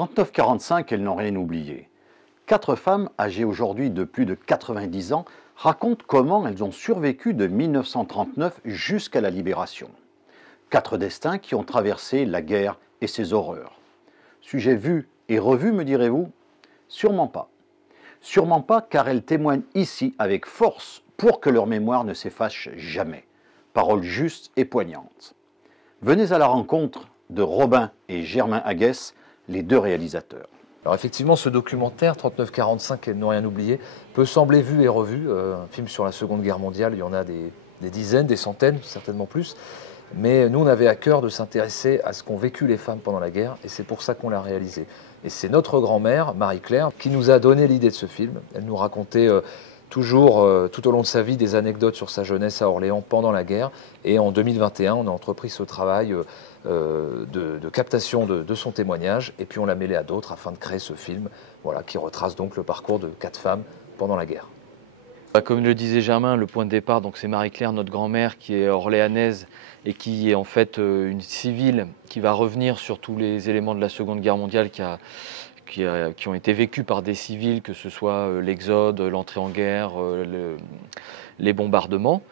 39-45, elles n'ont rien oublié. 4 femmes, âgées aujourd'hui de plus de 90 ans, racontent comment elles ont survécu de 1939 jusqu'à la libération. 4 destins qui ont traversé la guerre et ses horreurs. Sujet vu et revu, me direz-vous? Sûrement pas. Sûrement pas, car elles témoignent ici avec force pour que leur mémoire ne s'efface jamais. Paroles justes et poignantes. Venez à la rencontre de Robin et Germain Aguès, les 2 réalisateurs. Alors effectivement, ce documentaire, 39-45, Elles n'ont rien oublié, peut sembler vu et revu. Un film sur la Seconde Guerre mondiale, il y en a des dizaines, des centaines, certainement plus. Mais nous, on avait à cœur de s'intéresser à ce qu'ont vécu les femmes pendant la guerre, et c'est pour ça qu'on l'a réalisé. Et c'est notre grand-mère, Marie-Claire, qui nous a donné l'idée de ce film. Elle nous racontait toujours, tout au long de sa vie, des anecdotes sur sa jeunesse à Orléans pendant la guerre. Et en 2021, on a entrepris ce travail de captation de son témoignage, et puis on l'a mêlé à d'autres afin de créer ce film, voilà, qui retrace donc le parcours de 4 femmes pendant la guerre. Comme le disait Germain, le point de départ, c'est Marie-Claire, notre grand-mère, qui est orléanaise et qui est en fait une civile qui va revenir sur tous les éléments de la Seconde Guerre mondiale qui ont été vécus par des civils, que ce soit l'exode, l'entrée en guerre, les bombardements.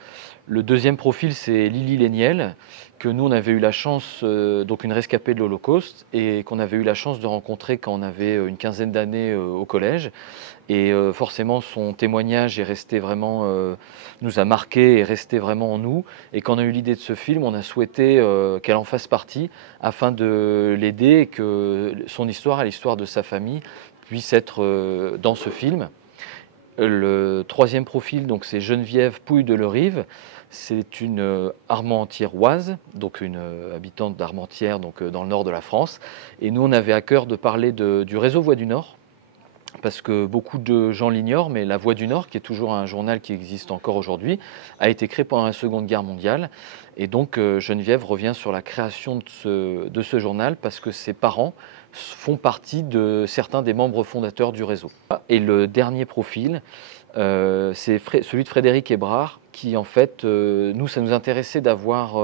Le deuxième profil, c'est Lily Léniel, que nous, on avait eu la chance, donc une rescapée de l'Holocauste, et qu'on avait eu la chance de rencontrer quand on avait une quinzaine d'années au collège. Et forcément, son témoignage est resté vraiment, nous a marqué et resté vraiment en nous. Et quand on a eu l'idée de ce film, on a souhaité qu'elle en fasse partie afin de l'aider et que son histoire et l'histoire de sa famille puissent être dans ce film. Le troisième profil, c'est Geneviève Pouille de Lerive. C'est une Armentiéroise, donc une habitante d'Armentières, dans le nord de la France. Et nous, on avait à cœur de parler du réseau Voix du Nord, parce que beaucoup de gens l'ignorent, mais la Voix du Nord, qui est toujours un journal qui existe encore aujourd'hui, a été créé pendant la Seconde Guerre mondiale. Et donc Geneviève revient sur la création de ce journal, parce que ses parents font partie de certains des membres fondateurs du réseau. Et le dernier profil, c'est celui de Frédéric Hébrard, qui en fait, nous, ça nous intéressait d'avoir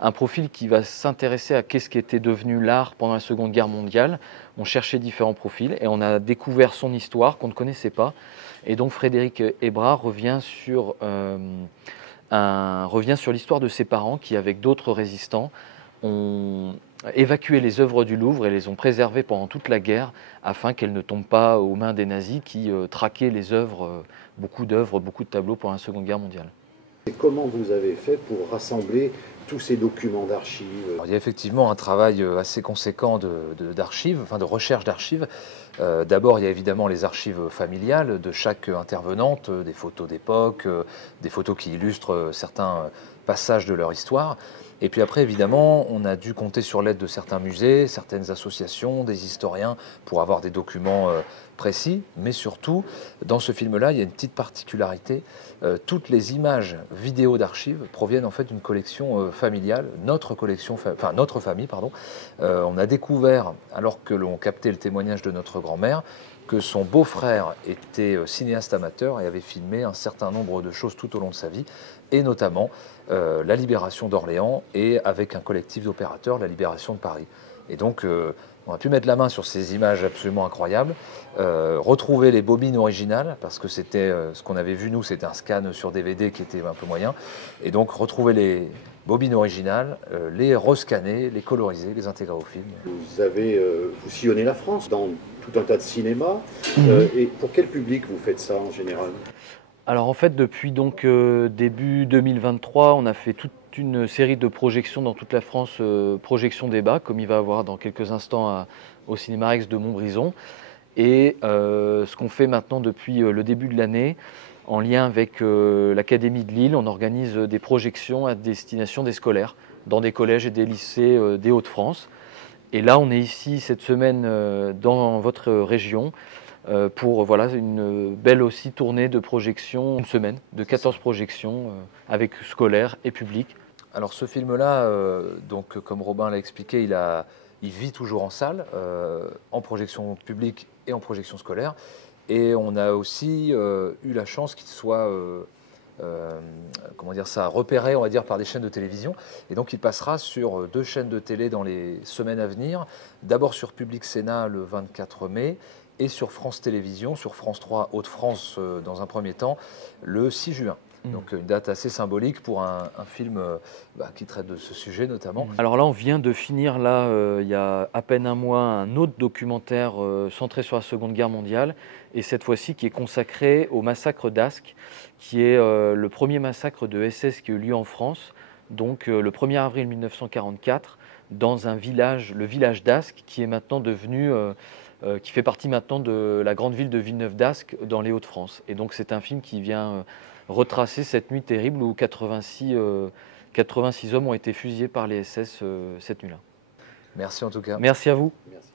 un profil qui va s'intéresser à qu'est-ce qui était devenu l'art pendant la Seconde Guerre mondiale. On cherchait différents profils et on a découvert son histoire qu'on ne connaissait pas. Et donc Frédéric Hébrard revient sur l'histoire de ses parents qui, avec d'autres résistants, ont évacué les œuvres du Louvre et les ont préservées pendant toute la guerre afin qu'elles ne tombent pas aux mains des nazis qui traquaient les œuvres, beaucoup de tableaux pendant la Seconde Guerre mondiale. Et comment vous avez fait pour rassembler tous ces documents d'archives? Il y a effectivement un travail assez conséquent d'archives, de recherche d'archives. D'abord, il y a évidemment les archives familiales de chaque intervenante, des photos d'époque, des photos qui illustrent certains passages de leur histoire. Et puis après, évidemment, on a dû compter sur l'aide de certains musées, certaines associations, des historiens pour avoir des documents précis. Mais surtout, dans ce film-là, il y a une petite particularité. Toutes les images vidéo d'archives proviennent en fait d'une collection familiale, notre famille, pardon. On a découvert, alors que l'on captait le témoignage de notre grand-mère, que son beau-frère était cinéaste amateur et avait filmé un certain nombre de choses tout au long de sa vie, et notamment la libération d'Orléans et avec un collectif d'opérateurs, la libération de Paris. Et donc, on a pu mettre la main sur ces images absolument incroyables, retrouver les bobines originales, parce que c'était ce qu'on avait vu, nous, c'était un scan sur DVD qui était un peu moyen, et donc retrouver les bobines originales, les rescanner, les coloriser, les intégrer au film. Vous sillonnez la France dans tout un tas de cinémas, et pour quel public vous faites ça en général? Alors en fait, depuis début 2023, on a fait toute une série de projections dans toute la France, projections débat, comme il va y avoir dans quelques instants au Cinéma Rex de Montbrison. Et ce qu'on fait maintenant depuis le début de l'année, en lien avec l'Académie de Lille, on organise des projections à destination des scolaires, dans des collèges et des lycées des Hauts-de-France. Et là, on est ici cette semaine dans votre région, pour une belle aussi tournée de projections, une semaine de 14 projections avec scolaires et publics. Alors ce film-là, comme Robin l'a expliqué, il vit toujours en salle, en projection publique et en projection scolaire. Et on a aussi eu la chance qu'il soit comment dire ça, repéré, on va dire, par des chaînes de télévision. Et donc il passera sur 2 chaînes de télé dans les semaines à venir. D'abord sur Public Sénat le 24 mai et sur France Télévisions, sur France 3 Hauts-de-France dans un premier temps, le 6 juin. Donc une date assez symbolique pour un film qui traite de ce sujet notamment. Alors là, on vient de finir, il y a à peine un mois, un autre documentaire centré sur la Seconde Guerre mondiale, et cette fois-ci qui est consacré au massacre d'Ascq, qui est le premier massacre de SS qui a eu lieu en France, donc le 1er avril 1944, dans un village, le village d'Ascq, qui est maintenant devenu, qui fait partie maintenant de la grande ville de Villeneuve-d'Ascq dans les Hauts-de-France. Et donc c'est un film qui vient retracer cette nuit terrible où 86 hommes ont été fusillés par les SS cette nuit-là. Merci en tout cas. Merci à vous. Merci.